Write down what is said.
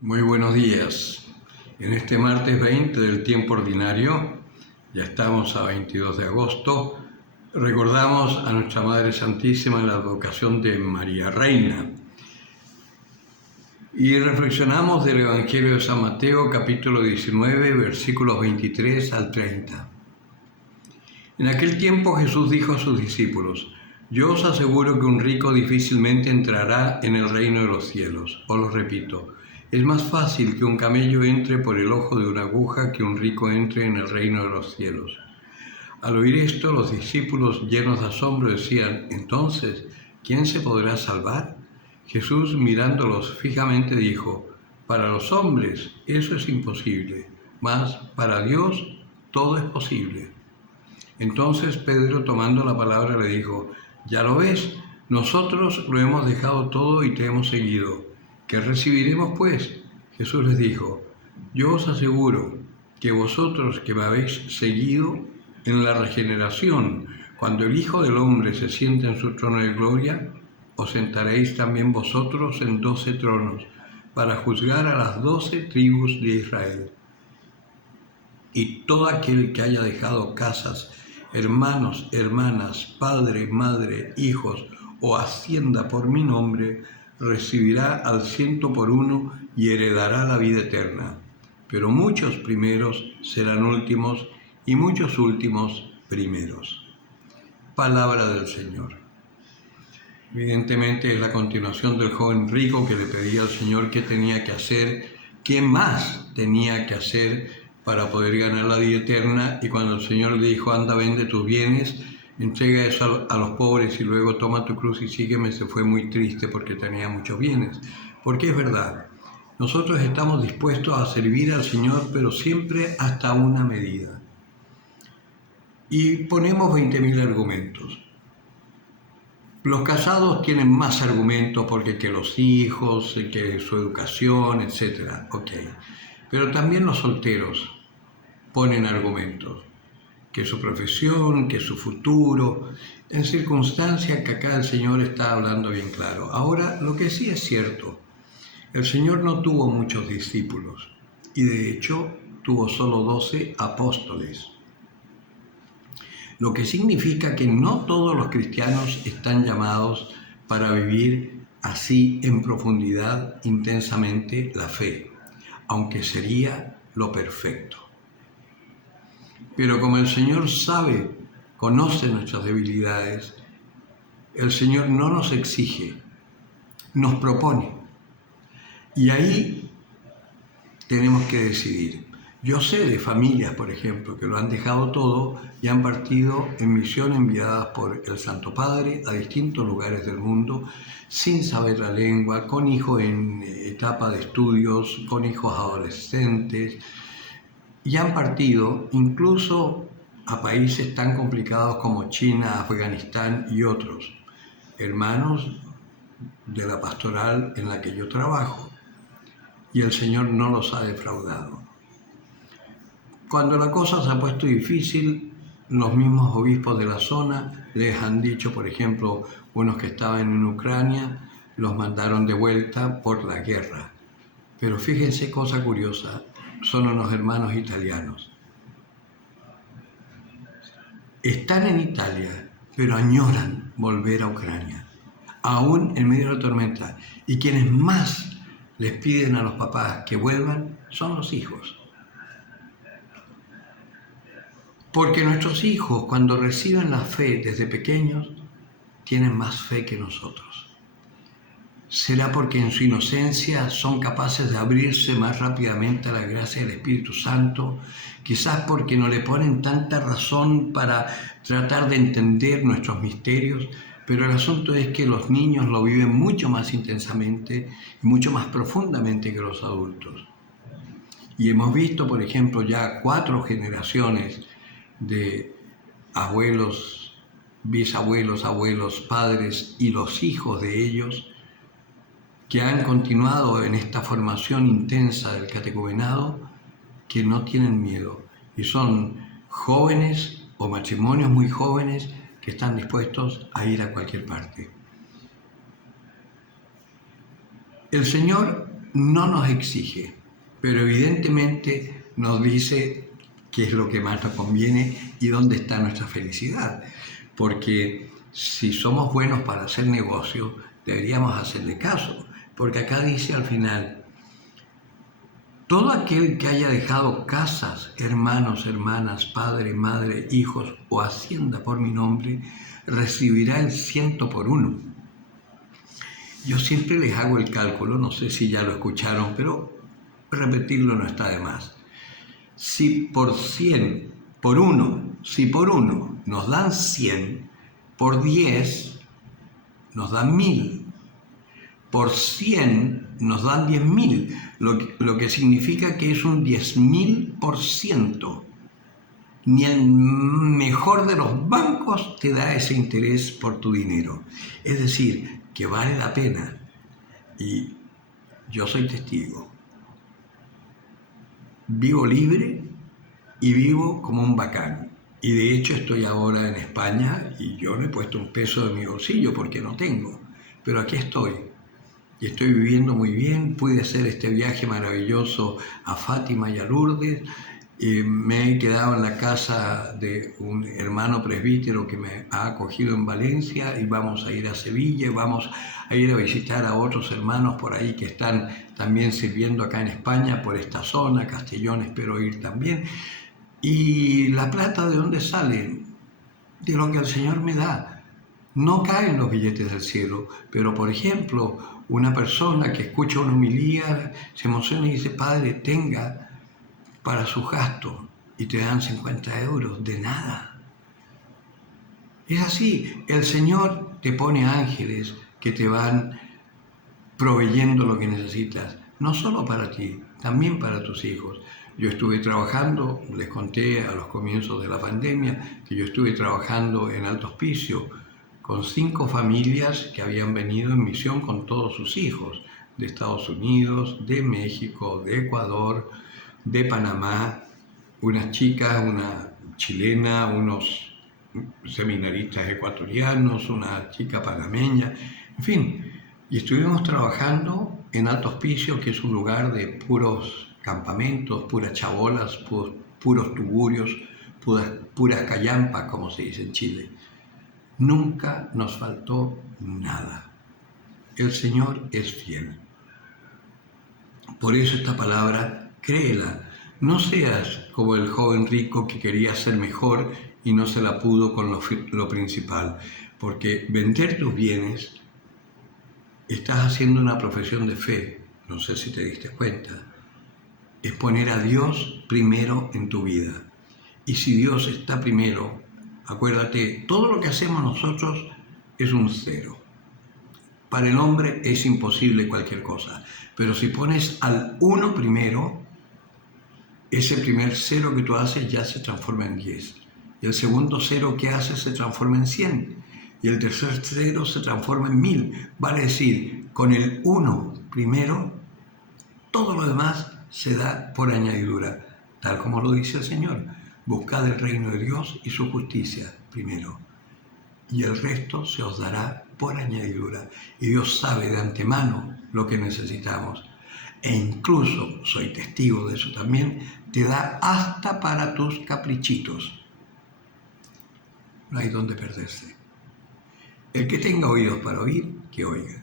Muy buenos días. En este martes 20 del tiempo ordinario, ya estamos a 22 de agosto, recordamos a nuestra Madre Santísima en la advocación de María Reina. Y reflexionamos del Evangelio de San Mateo, capítulo 19, versículos 23 al 30. En aquel tiempo Jesús dijo a sus discípulos: Yo os aseguro que un rico difícilmente entrará en el reino de los cielos. Os lo repito, es más fácil que un camello entre por el ojo de una aguja que un rico entre en el reino de los cielos. Al oír esto, los discípulos, llenos de asombro, decían: Entonces, ¿quién se podrá salvar? Jesús, mirándolos fijamente, dijo: Para los hombres eso es imposible, mas para Dios todo es posible. Entonces Pedro, tomando la palabra, le dijo: Ya lo ves, nosotros lo hemos dejado todo y te hemos seguido. ¿Qué recibiremos, pues? Jesús les dijo: Yo os aseguro que vosotros que me habéis seguido, en la regeneración, cuando el Hijo del Hombre se siente en su trono de gloria, os sentaréis también vosotros en 12 tronos, para juzgar a las 12 tribus de Israel. Y todo aquel que haya dejado casas, hermanos, hermanas, padre, madre, hijos o hacienda por mi nombre, recibirá al 100 por 1 y heredará la vida eterna. Pero muchos primeros serán últimos y muchos últimos primeros. Palabra del Señor. Evidentemente es la continuación del joven rico que le pedía al Señor qué tenía que hacer, qué más tenía que hacer para poder ganar la vida eterna, y cuando el Señor le dijo: anda, vende tus bienes, entrega eso a los pobres y luego toma tu cruz y sígueme, se fue muy triste porque tenía muchos bienes. Porque es verdad, nosotros estamos dispuestos a servir al Señor, pero siempre hasta una medida. Y ponemos 20.000 argumentos. Los casados tienen más argumentos porque que los hijos, que su educación, etc. Ok. Pero también los solteros ponen argumentos, que su profesión, que su futuro, en circunstancias que acá el Señor está hablando bien claro. Ahora, lo que sí es cierto, el Señor no tuvo muchos discípulos y de hecho tuvo solo 12 apóstoles. Lo que significa que no todos los cristianos están llamados para vivir así en profundidad, intensamente, la fe, aunque sería lo perfecto. Pero como el Señor sabe, conoce nuestras debilidades, el Señor no nos exige, nos propone. Y ahí tenemos que decidir. Yo sé de familias, por ejemplo, que lo han dejado todo y han partido en misión enviadas por el Santo Padre a distintos lugares del mundo, sin saber la lengua, con hijos en etapa de estudios, con hijos adolescentes, y han partido incluso a países tan complicados como China, Afganistán y otros, hermanos de la pastoral en la que yo trabajo, y el Señor no los ha defraudado. Cuando la cosa se ha puesto difícil, los mismos obispos de la zona les han dicho, por ejemplo, unos que estaban en Ucrania, los mandaron de vuelta por la guerra. Pero fíjense, cosa curiosa, son unos hermanos italianos. Están en Italia, pero añoran volver a Ucrania, aún en medio de la tormenta. Y quienes más les piden a los papás que vuelvan son los hijos. Porque nuestros hijos, cuando reciben la fe desde pequeños, tienen más fe que nosotros. ¿Será porque en su inocencia son capaces de abrirse más rápidamente a la gracia del Espíritu Santo? Quizás porque no le ponen tanta razón para tratar de entender nuestros misterios, pero el asunto es que los niños lo viven mucho más intensamente y mucho más profundamente que los adultos. Y hemos visto, por ejemplo, ya 4 generaciones de abuelos, bisabuelos, abuelos, padres y los hijos de ellos que han continuado en esta formación intensa del catecumenado, que no tienen miedo y son jóvenes o matrimonios muy jóvenes que están dispuestos a ir a cualquier parte. El Señor no nos exige, pero evidentemente nos dice qué es lo que más nos conviene y dónde está nuestra felicidad. Porque si somos buenos para hacer negocio, deberíamos hacerle caso. Porque acá dice al final, todo aquel que haya dejado casas, hermanos, hermanas, padre, madre, hijos o hacienda por mi nombre, recibirá el 100 por uno. Yo siempre les hago el cálculo, no sé si ya lo escucharon, pero repetirlo no está de más. Si por 100, si por uno nos dan 100, por 10 nos dan 1000, por 100 nos dan 10.000, lo que significa que es un 10.000%. Ni el mejor de los bancos te da ese interés por tu dinero. Es decir, que vale la pena. Y yo soy testigo. Vivo libre y vivo como un bacán. Y de hecho estoy ahora en España y yo no he puesto un peso de mi bolsillo porque no tengo. Pero aquí estoy. Y estoy viviendo muy bien. Pude hacer este viaje maravilloso a Fátima y a Lourdes. Me he quedado en la casa de un hermano presbítero que me ha acogido en Valencia y vamos a ir a Sevilla y vamos a ir a visitar a otros hermanos por ahí que están también sirviendo acá en España por esta zona. Castellón espero ir también. ¿Y la plata de dónde sale? De lo que el Señor me da. No caen los billetes del cielo, pero por ejemplo, una persona que escucha una homilía se emociona y dice, Padre, tenga para sus gastos, y te dan 50 euros de nada. Es así, el Señor te pone ángeles que te van proveyendo lo que necesitas, no solo para ti, también para tus hijos. Yo estuve trabajando, les conté a los comienzos de la pandemia, que yo estuve trabajando en Alto Hospicio con 5 familias que habían venido en misión con todos sus hijos, de Estados Unidos, de México, de Ecuador, de Panamá, unas chicas, una chilena, unos seminaristas ecuatorianos, una chica panameña, en fin. Y estuvimos trabajando en Alto Hospicio, que es un lugar de puros campamentos, puras chabolas, puros tugurios, puras callampas, como se dice en Chile. Nunca nos faltó nada. El Señor es fiel. Por eso esta palabra, créela, no seas como el joven rico que quería ser mejor y no se la pudo con lo principal, porque vender tus bienes, estás haciendo una profesión de fe, no sé si te diste cuenta, es poner a Dios primero en tu vida. Y si Dios está primero, acuérdate, todo lo que hacemos nosotros es un cero. Para el hombre es imposible cualquier cosa, pero si pones al 1 primero, ese primer 0 que tú haces ya se transforma en 10. Y el segundo 0 que haces se transforma en 100. Y el tercer 0 se transforma en 1000. Vale decir, con el 1 primero, todo lo demás se da por añadidura, tal como lo dice el Señor. Buscad el reino de Dios y su justicia primero, y el resto se os dará por añadidura. Y Dios sabe de antemano lo que necesitamos. E incluso, soy testigo de eso también, te da hasta para tus caprichitos. No hay donde perderse. El que tenga oídos para oír, que oiga.